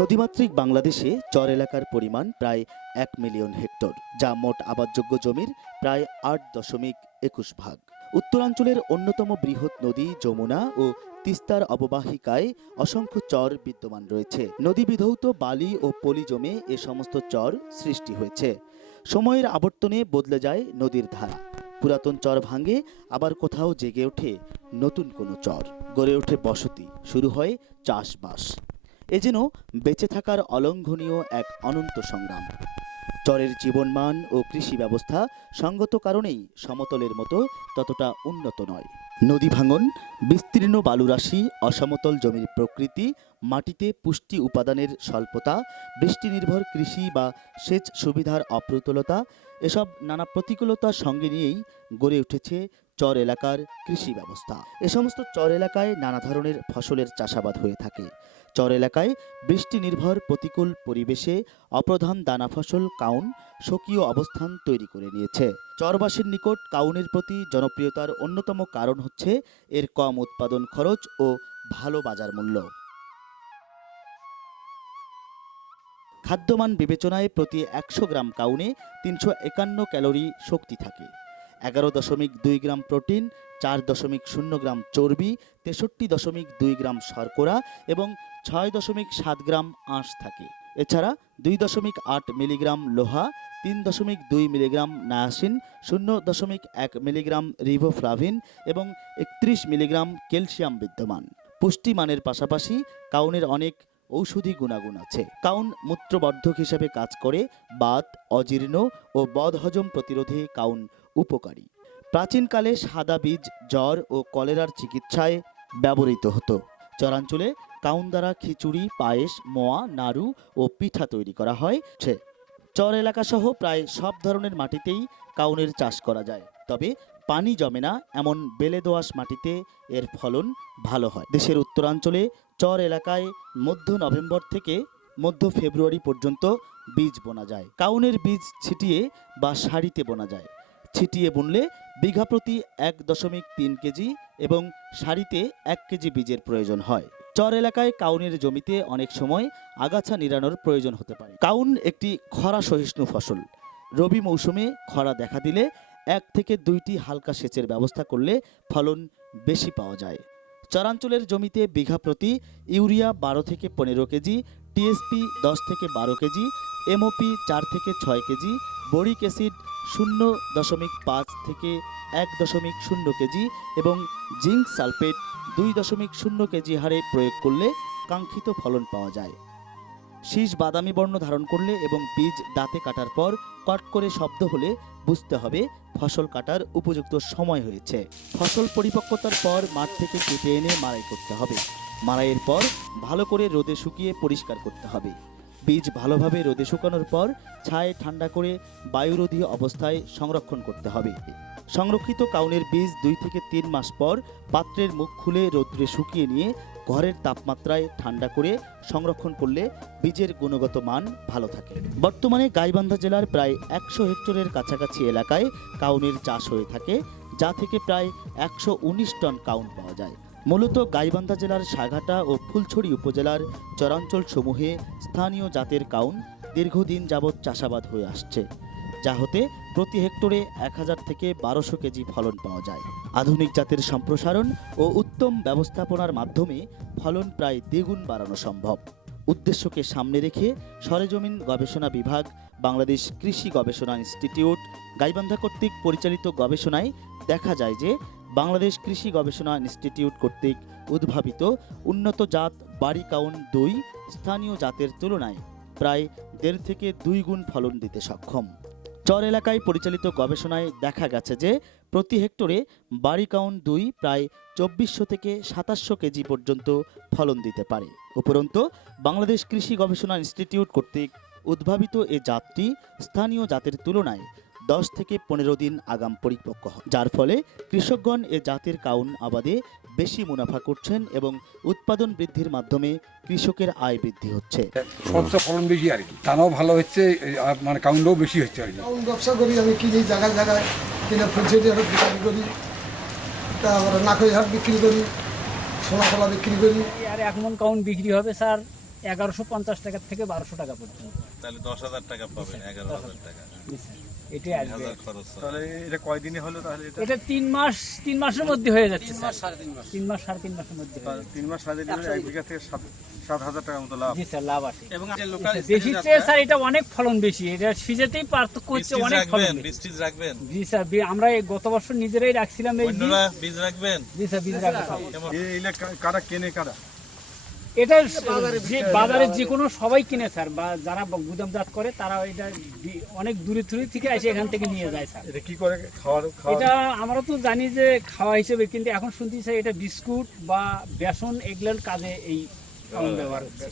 নদীমাতৃক বাংলাদেশে চর এলাকার পরিমাণ প্রায় ১ মিলিয়ন হেক্টর, যা মোট আবাদযোগ্য জমির প্রায় ৮.২১ ভাগ। উত্তরাঞ্চলের অন্যতম বৃহৎ নদী যমুনা ও তিস্তার অববাহিকায় অসংখ্য চর বিদ্যমান রয়েছে। নদী বিধৌত বালি ও পলি জমে এ সমস্ত চর সৃষ্টি হয়েছে। সময়ের আবর্তনে বদলে যায় নদীর ধারা। পুরাতন চর ভাঙে, আবার কোথাও জেগে ওঠে নতুন কোনো চর, গড়ে ওঠে বসতি, শুরু হয় চাষবাস। এ যেন বেঁচে থাকার অলঙ্ঘনীয় এক অনন্ত সংগ্রাম। চরের জীবনমান ও কৃষি ব্যবস্থা সঙ্গত কারণেই সমতলের মতো ততটা উন্নত নয়। নদী ভাঙন, বিস্তীর্ণ বালুরাশি, অসমতল জমির প্রকৃতি, মাটিতে পুষ্টি উপাদানের স্বল্পতা, বৃষ্টি নির্ভর কৃষি বা সেচ সুবিধার অপ্রতুলতা, এসব নানা প্রতিকূলতার সঙ্গে নিয়েই গড়ে উঠেছে চর এলাকার কৃষি ব্যবস্থা। এ সমস্ত চর এলাকায় নানা ধরনের ফসলের চাষাবাদ হয়ে থাকে। চর এলাকায় বৃষ্টি নির্ভর প্রতিকূল পরিবেশে অপ্রধান দানা ফসল কাউন স্বকীয় অবস্থান তৈরি করে নিয়েছে। চরবাসীর নিকট কাউনের প্রতি জনপ্রিয়তার অন্যতম কারণ হচ্ছে এর কম উৎপাদন খরচ ও ভালো বাজার মূল্য। খাদ্যমান বিবেচনায় প্রতি ১০০ গ্রাম কাউনে ৩৫১ ক্যালোরি শক্তি থাকে, ১১.২ গ্রাম প্রোটিন, ৪.০ গ্রাম চর্বি, ৬৩.২ গ্রাম শর্করা এবং ৬.৭ গ্রাম আঁশ থাকে। এছাড়া ২.৮ মিলিগ্রাম লোহা, ৩.২ মিলিগ্রাম নায়াসিন, ০.১ মিলিগ্রাম রিবোফ্লাভিন এবং ৩১ মিলিগ্রাম ক্যালসিয়াম বিদ্যমান। পুষ্টিমানের পাশাপাশি কাউনের অনেক ঔষধি গুণাগুণ আছে। কাউন মূত্রবর্ধক হিসেবে কাজ করে, বাত, অজীর্ণ ও বদহজম প্রতিরোধে কাউন উপকারী। প্রাচীনকালে সাদা বীজ জ্বর ও কলেরার চিকিৎসায় ব্যবহৃত হতো। চরাঞ্চলে কাউন দ্বারা খিচুড়ি, পায়েস, মোয়া, নাড়ু ও পিঠা তৈরি করা হয়। চর এলাকাসহ প্রায় সব ধরনের মাটিতেই কাউনের চাষ করা যায়, তবে পানি জমে না এমন বেলে দোআঁশ মাটিতে এর ফলন ভালো হয়। দেশের উত্তরাঞ্চলে চর এলাকায় মধ্য নভেম্বর থেকে মধ্য ফেব্রুয়ারি পর্যন্ত বীজ বোনা যায়। কাউনের বীজ ছিটিয়ে বা সারিতে বোনা যায়। ছিটিয়ে বুনলে বিঘা প্রতি ১.৩ কেজি এবং সারিতে ১ কেজি বীজের প্রয়োজন হয়। চর এলাকায় কাউনের জমিতে অনেক সময় আগাছা নিড়ানোর প্রয়োজন হতে পারে। কাউন একটি খরা সহিষ্ণু ফসল। রবি মৌসুমে খরা দেখা দিলে ১ থেকে ২টি হালকা সেচের ব্যবস্থা করলে ফলন বেশি পাওয়া যায়। চরাঞ্চলের জমিতে বিঘা প্রতি ইউরিয়া ১২ থেকে ১৫ কেজি, টিএসপি ১০ থেকে ১২ কেজি, এমওপি ৪ থেকে ৬ কেজি, বোরিক অ্যাসিড ০.৫ থেকে ১.০ কেজি এবং জিঙ্ক সালফেট ২.০ কেজি হারে প্রয়োগ করলে কাঙ্ক্ষিত ফলন পাওয়া যায়। শীষ বাদামি বর্ণ ধারণ করলে এবং বীজ দাঁতে কাটার পর কট করে শব্দ হলে বুঝতে হবে ফসল কাটার উপযুক্ত সময় হয়েছে। ফসল পরিপক্কতার পর মাঠ থেকে কেটে এনে মাড়াই করতে হবে। মাড়াইয়ের পর ভালো করে রোদে শুকিয়ে পরিষ্কার করতে হবে। বীজ ভালোভাবে রোদে শুকানোর পর ছায়ে ঠান্ডা করে বায়ুরোধী অবস্থায় সংরক্ষণ করতে হবে। সংরক্ষিত কাউনের বীজ ২ থেকে ৩ মাস পর পাত্রের মুখ খুলে রোদ্রে শুকিয়ে নিয়ে ঘরের তাপমাত্রায় ঠান্ডা করে সংরক্ষণ করলে বীজের গুণগত মান ভালো থাকে। বর্তমানে গাইবান্ধা জেলার প্রায় ১০০ হেক্টরের কাছাকাছি এলাকায় কাউনের চাষ হয়ে থাকে, যা থেকে প্রায় ১১৯ টন কাউন পাওয়া যায়। মূলত গাইবান্ধা জেলার সাঘাটা ও ফুলছড়ি উপজেলার চরাঞ্চল সমূহে স্থানীয় জাতের কাউন দীর্ঘদিন যাবৎ চাষাবাদ হয়ে আসছে, যা হতে প্রতি হেক্টরে ১০০০ থেকে ১২০০ কেজি ফলন পাওয়া যায়। আধুনিক জাতের সম্প্রসারণ ও উত্তম ব্যবস্থাপনার মাধ্যমে ফলন প্রায় দ্বিগুণ বাড়ানো সম্ভব। উদ্দেশ্যকে সামনে রেখে সরেজমিন গবেষণা বিভাগ, বাংলাদেশ কৃষি গবেষণা ইনস্টিটিউট গাইবান্ধা কর্তৃক পরিচালিত গবেষণায় দেখা যায় যে বাংলাদেশ কৃষি গবেষণা ইনস্টিটিউট কর্তৃক উদ্ভাবিত উন্নত জাত বাড়ি কাউন ২ স্থানীয় জাতের তুলনায় প্রায় ১.৫ থেকে ২ গুণ ফলন দিতে সক্ষম। চর এলাকায় পরিচালিত গবেষণায় দেখা গেছে যে প্রতি হেক্টরে বাড়ি কাউন ২ প্রায় ২৪০০ থেকে ২৭০০ কেজি পর্যন্ত ফলন দিতে পারে। উপরন্তু বাংলাদেশ কৃষি গবেষণা ইনস্টিটিউট কর্তৃক উদ্ভাবিত এ জাতটি স্থানীয় জাতের তুলনায় ১০ থেকে ১৫ দিন আগাম পরিপক্ক হয়, যার ফলে কৃষকগণ এ জাতের কাউন আবাদে বেশি মুনাফা করছেন এবং উৎপাদন বৃদ্ধির মাধ্যমে কৃষকের আয় বৃদ্ধি হচ্ছে। ফলন বেশি আর কি, দানাও ভালো হচ্ছে, মানে কাউন্টও বেশি হচ্ছে আর কি। কাউন ব্যবসা করি আমি, কিনি জায়গায় জায়গায় কিনে ফুলছড়ি হাট বিক্রি করি, তারপরে নাকই হাট বিক্রি করি, সোনাখোলা বিক্রি করি। আর ১ মণ কাউন বিক্রি হবে স্যার 1150 টাকা থেকে 1200 টাকা পর্যন্ত। তাহলে 10,000 টাকা পাবেন, 11,000 টাকা। জি স্যার, এটাই আসবে। 1000 খরচ। তাহলে এটা কয়দিনে হলো তাহলে এটা? এটা 3 মাসের মধ্যে হয়ে যাচ্ছে স্যার। 3 মাস 3.5 মাসের মধ্যে হয়ে যাচ্ছে। 3 মাস সাড়ে 3 মাস 1 বিঘা থেকে 7,000 টাকার মতো লাভ। জি স্যার, লাভ আসে। এবং যে লোকাল দেশি চেয়ে স্যার এটা অনেক ফলন বেশি, এটা সিজেতেই পার্থক্য হচ্ছে, অনেক ফলন রাখবেন, বেশি। বীজ রাখবেন। জি স্যার, আমরা এই গত বছর নিজেরাই রাখছিলাম এই বীজ। অন্যরা বীজ রাখবেন। জি স্যার, বীজ রাখবো। এইটা কারা কেনে কারা? এটা যে বাজারে যে কোনো সবাই কিনে স্যার, বা যারা গুদামজাত করে তারা এটা অনেক দূরে দূরে থেকে এসে এখান থেকে নিয়ে যায় স্যার। এটা কি করে খাওয়ার? এটা আমরা তো জানি যে খাওয়া হিসেবে, কিন্তু এখন শুনছি স্যার এটা বিস্কুট বা বেসন এগুলোর কাজে এই ব্যবহার হচ্ছে।